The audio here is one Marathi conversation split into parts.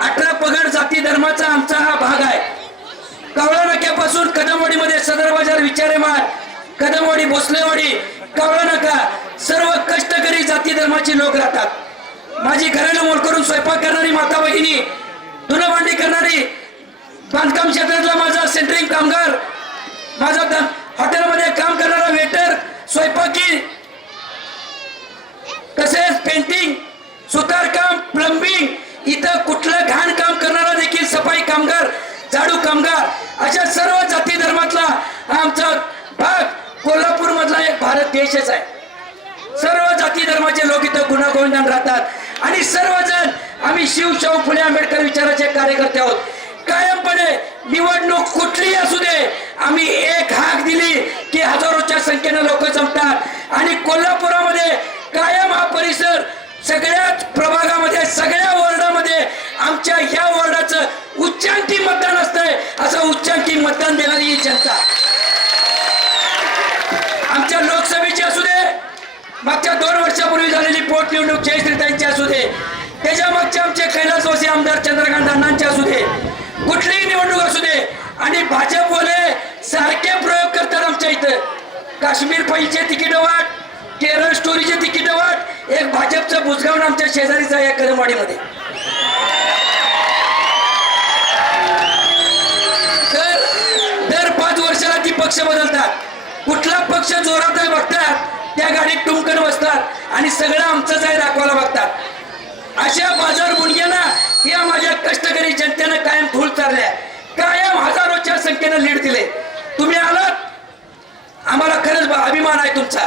अठरा पगड जाती धर्माचा आमचा हा भाग आहे. कावळा नाक्यापासून कदमवाडीमध्ये सदर बाजार विचारे मार. कदमवाडी भोसलेवाडी कावळा नाका सर्व कष्टकरी जाती धर्माचे लोक राहतात. माझी घराला मोल करून स्वयंपाक करणारी माता भगिनी धुणं करणारी बांधकाम क्षेत्रातला माझा सेंटरिंग कामगार माझा हॉटेलमध्ये काम करणारा वेटर स्वयंपाकी तसेच पेंटिंग सुतारकाम प्लंबिंग इथं कुठलं घाण काम करणारा देखील सफाई कामगार झाडू कामगार अशा सर्व जाती धर्मातला हा आमचा भाग कोल्हापूर मधला एक भारत देशच आहे. सर्व जाती धर्माचे लोक इथं गुन्हा राहतात. आणि सर्वजण आम्ही शिवशाहू फुले आंबेडकर विचाराचे कार्यकर्ते आहोत. कायमपणे निवडणूक कुठलीही असू दे आम्ही एक हाक दिली की हजारोच्या संख्येनं लोक जमतात. आणि कोल्हापुरामध्ये कायम हा परिसर सगळ्याच प्रभागामध्ये सगळ्या वॉर्डामध्ये आमच्या ह्या वॉर्डाचं उच्चांकी मतदान असतंय. असं उच्चांकी मतदान देणारी ही जनता आमच्या लोकसभेची असू दे मागच्या दोन वर्षापूर्वी झालेली पोटनिवडणूक जयश्रीताईंची असू दे त्याच्या मागचे आमचे कैलासवासी आमदार चंद्रकांत अण्णांचे असू दे कुठलीही निवडणूक असू दे आणि भाजपवाले सारखे प्रयोग करतात आमच्या इथं. काश्मीर फाईलचे तिकीट वाट केरळ स्टोरीचे तिकीट वाट एक भाजपचं बुजगावण आमच्या शेजारीचा आहे या कदमवाडीमध्ये. तर दर पाच वर्षाला ती पक्ष बदलतात कुठला पक्ष जोरात आहे बघतात त्या गाडीत टुमकन आणि सगळं आमचंच आहे दाखवायला बघतात. अशा बाजार गुणग्यांना या माझ्या कष्टकरी जनतेनं कायम धूळ चालल्या कायम हजारोच्या संख्येनं लीड दिले. तुम्ही आलात? आम्हाला खरंच बा- अभिमान आहे तुमचा.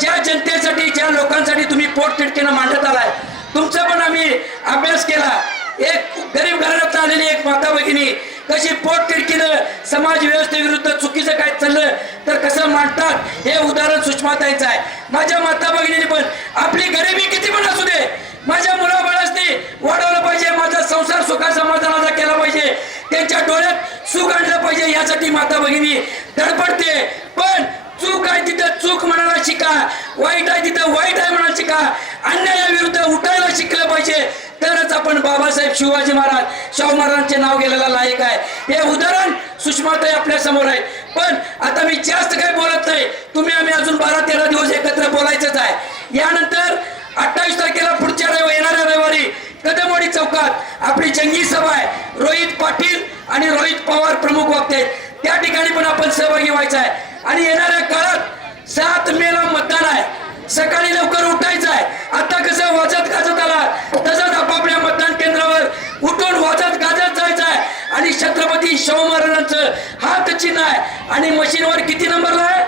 ज्या जनतेसाठी ज्या लोकांसाठी तुम्ही पोट तिडकीनं मांडत आलाय तुमचा पण आम्ही अभ्यास केला एक गरीब घराण्यात आलेली एक माता भगिनी कशी पोट तिडकीनं समाज व्यवस्थेविरुद्ध चुकीचं काय चाललं तर कसं मांडतात हे उदाहरण सुषमाताईचं आहे. माझ्या माता भगिनीने पण आपली गरिबी किती पण असू दे माझ्या मुलाबाळांनी वाढवलं पाहिजे माझा संसार सुखा समाधानाचा केला पाहिजे त्यांच्या डोळ्यात सुख आणलं पाहिजे यासाठी माता भगिनी धडपडते पण चूक आहे तिथं चूक म्हणायला शिका वाईट आहे तिथं वाईट आहे म्हणायला शिका. अन्यायाविरुद्ध उठायला शिकलं पाहिजे. तरच आपण बाबासाहेब शिवाजी महाराज शाहू महाराजांचे नाव गेलेला लायक आहे. हे उदाहरण सुषमाताई आपल्यासमोर आहे. पण आता मी जास्त काही बोलत नाही. तुम्ही आम्ही अजून बारा तेरा दिवस एकत्र बोलायचंच आहे. यानंतर अठ्ठावीस तारखेला पुढच्या रविवारी येणाऱ्या रविवारी कदमवाडी चौकात आपली जंगी सभा आहे. रोहित पाटील आणि रोहित पवार प्रमुख वक्ते आहेत. त्या ठिकाणी पण आपण सहभागी व्हायचं आहे. आणि येणाऱ्या काळात सात मेला मतदान आहे. सकाळी लवकर उठायचं आहे. आता कसं वाजत गाजत आला तसंच आपापल्या मतदान केंद्रावर उठून वाजत गाजत जायचं आहे. आणि छत्रपती शाहू महाराजांचं हात चिन्ह आहे. आणि मशीनवर किती नंबरला आहे?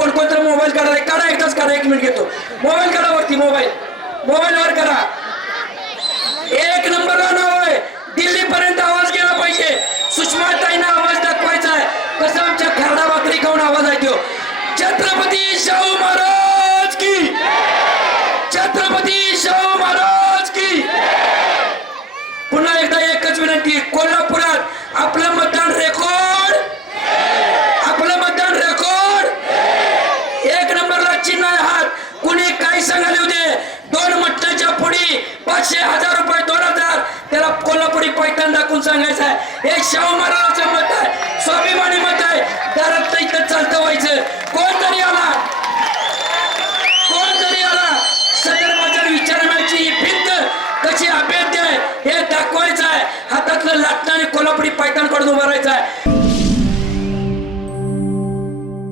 अजून मोबाईल काढा. काढा एकदाच काढा. एक मिनिट घेतो. मोबाईल काढा वरती मोबाईल. मोबाईल वर करा. एक नंबरला नाव आहे दिल्ली पर्यंत आवाज गेला पाहिजे. सुषमा ताईना आवाज दाखवायचा आहे. कसं आमच्या खरडा भाकरी खाऊन आवाज आहे तो छत्रपती शाहू महाराज की छत्रपती शाहू महाराज की पुन्हा एकदा एकच विनंती कोल्हापुरात आपलं मतदान रेकॉर्ड आपलं मतदान रेकॉर्ड एक नंबरला चिन्ह आहे हात कुणी काय सांगायला होते दोन मटणाच्या पुढी पाचशे हजार रुपये दोन हजार त्याला कोल्हापुरी पैठण दाखवून सांगायचं आहे हे शाहू महाराजांचं मत आहे स्वाभिमानी मत आहे दारात इथं चालतं व्हायचं. कोणतरी आला? कोणतरी आला? सदर बाजार विचारण्याची ही भिंत कशी अभेद्य आहे हे दाखवायचं आहे. हातातलं लाटणं आणि कोल्हापुरी पैठणकडून उभारायचं आहे.